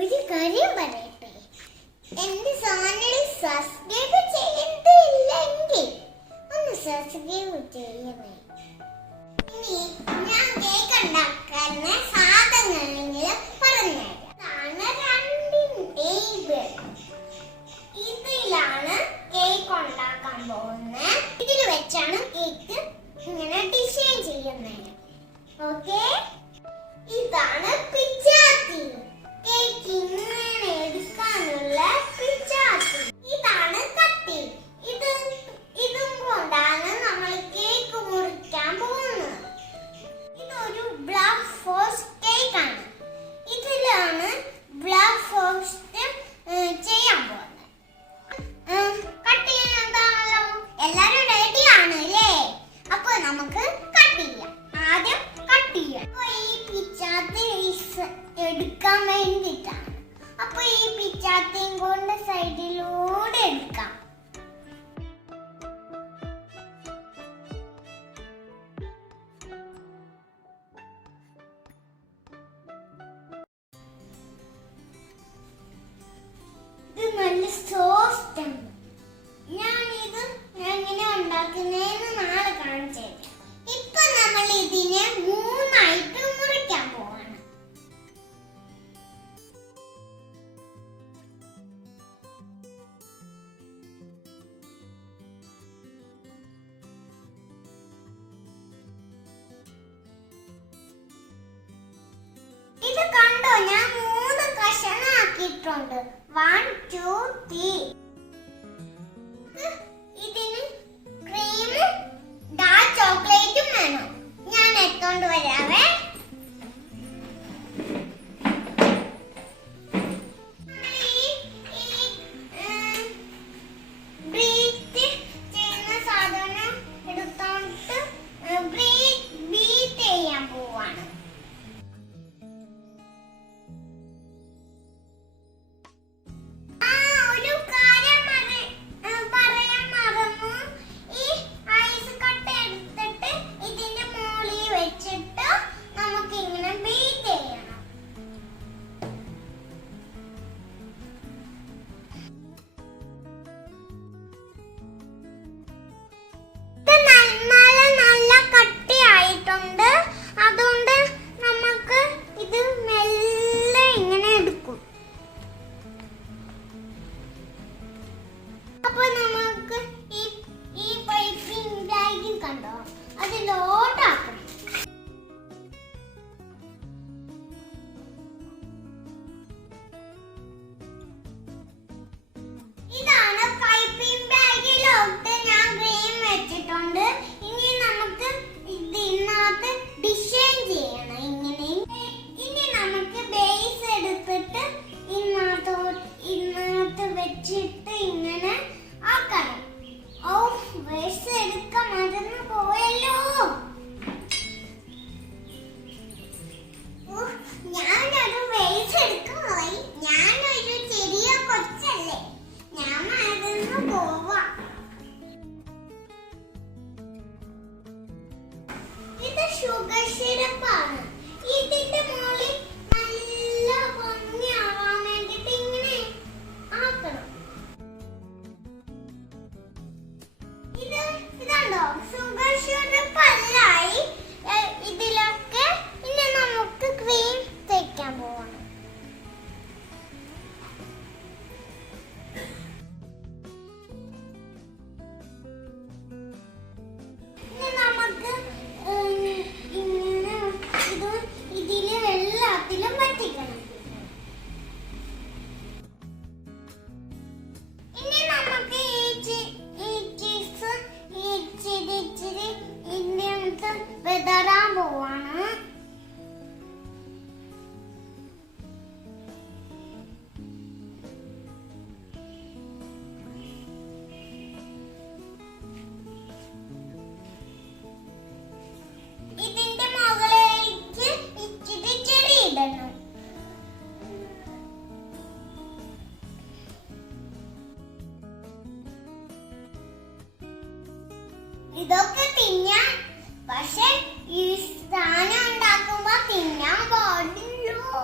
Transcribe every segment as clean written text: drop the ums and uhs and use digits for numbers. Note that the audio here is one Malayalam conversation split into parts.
ഒരു കാര്യം പറയട്ടെ, എന്റെ ചാനൽ സബ്സ്ക്രൈബ് ചെയ്തില്ലെങ്കിൽ ഒന്ന് സബ്സ്ക്രൈബ് ചെയ്യണേ. ഇനി ഞാൻ കേക്ക് ഉണ്ടാക്കുന്ന സാധനങ്ങൾ പറഞ്ഞുതരാം. ഇതിലാണ് കേക്ക് ഉണ്ടാക്കാൻ പോകുന്നത്. ഇതിൽ വെച്ചാണ് കേക്ക് ഇങ്ങനെ ഡിസൈൻ ചെയ്യുന്നത്. ഓക്കെ, ഇതാണ് പിച്ചാത്തി. കേക്ക് ഇങ്ങനെ എടുക്കാനുള്ള പിച്ചാത്തി. ഇതാണ് കത്തി. ഇതും കൊണ്ടാണ് നമ്മൾ കേക്ക് മുറിക്കാൻ പോകുന്നത്. ഇതൊരു ബ്ലാക്ക് ഫോറസ്റ്റ് കേക്ക് ആണ്. ഇതിലാണ് ബ്ലാക്ക് ഫോറസ്റ്റ് ചെയ്യാൻ പോകുന്നത്. കട്ട് ചെയ്യാനാണല്ലോ. എല്ലാരും റെഡി ആണ് അല്ലേ? അപ്പൊ നമുക്ക് കട്ട് ചെയ്യാം. ആദ്യം കട്ട് ചെയ്യാം. ഈ പിച്ചാത്തി എടുക്കാൻ വേണ്ടിയിട്ടാണ്. അപ്പൊ ഈ പിച്ചാത്തിയും കൊണ്ട് സൈഡിലൂടെ എടുക്കാം. ഇത് നല്ല സോഫ്റ്റ് ആണ്. ഞാനിത് എങ്ങനെ ഉണ്ടാക്കുന്നതെന്ന് നാളെ കാണിച്ചു തരാം. ഇപ്പൊ നമ്മൾ ഇതിനെ 3 ആയിട്ട് മുറിക്കാൻ പോവാണ്. ഇത് കണ്ടോ, ഞാൻ 3 കഷണാക്കിയിട്ടുണ്ട്. 1 2 3. ഇതിന് ക്രീമും ഡാർക്ക് ചോക്ലേറ്റും വേണം. ഞാൻ എടുത്തോണ്ട് വരാവേ. ബ്രീത്ത് ചെയ്യുന്ന സാധനം എടുത്തോണ്ട് ബീറ്റ് ചെയ്യാൻ പോവാണ്. ഇതാണ് പൈപ്പിംഗ് ബാഗിലോട്ട് ഞാൻ ക്രീം വെച്ചിട്ടുണ്ട്. ഇനി നമുക്ക് ഇതിനകത്ത് ഡിസൈൻ ചെയ്യണം. ഇനി നമുക്ക് ബേസ് എടുത്തിട്ട് ഇതിനകത്ത് വെച്ചിട്ട് ഇങ്ങനെ ആക്കണം. ബേസ് എടുക്കാൻ മറന്നു പോയല്ലോ. ഞാനൊരു ബേസ് എടുക്കാൻ പോയി. ഞാനൊരു ചെറിയ കൊച്ചല്ലേ, ഞാൻ മറന്നു പോവാ. ഇത് ഷുഗർ സിറപ്പാണ്. ഇതിന്റെ മുകളിൽ നല്ല ഭംഗിയാവാൻ വേണ്ടിട്ട് ഇങ്ങനെ ആക്കണം. ഇതുണ്ടോ, ഷുഗർ സിറപ്പ് അല്ലായി. ഇതിലൊക്കെ ഇനി നമുക്ക് ക്രീം തേക്കാൻ പോവാണ്. ഇതില് എല്ലാത്തിലും പറ്റിക്കണം. ഇനി നമുക്ക് ഈ ചീസ് ഇച്ചിരി ഇതിനകത്ത് വിതറാൻ പോവാണ്. ഇതിന്റെ മുകളിലേക്ക് ഇച്ചിരി ചെറി ഇടണം. ഇതൊക്കെ തിന്നാൻ, പക്ഷെ ഈ സ്ഥാനം ഉണ്ടാക്കുമ്പോ തിന്നാൻ പാടില്ലോ.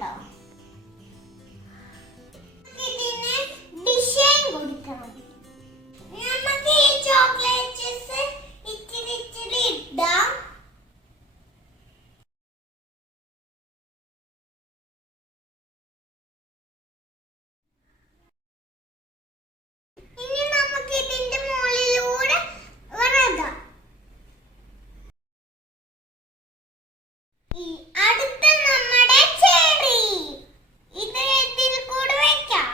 കണ്ടോ? ഇതിന് ഡിസൈൻ കൊടുക്കണം. നമുക്ക് ഈ ചോക്ലേറ്റ്സ് ഇച്ചിരി ഇച്ചിരി ഇടാം. ഇനി നമുക്ക് ഇതിന്റെ മുകളിലൂടെ വരകാം. അടുത്ത നമ്മുടെ ചെറി ഇത് ഇതിൽ കൂടെ വെക്കാം.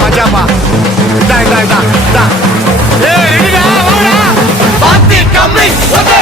Majapa. Da. Hey, ready now, Pati, coming.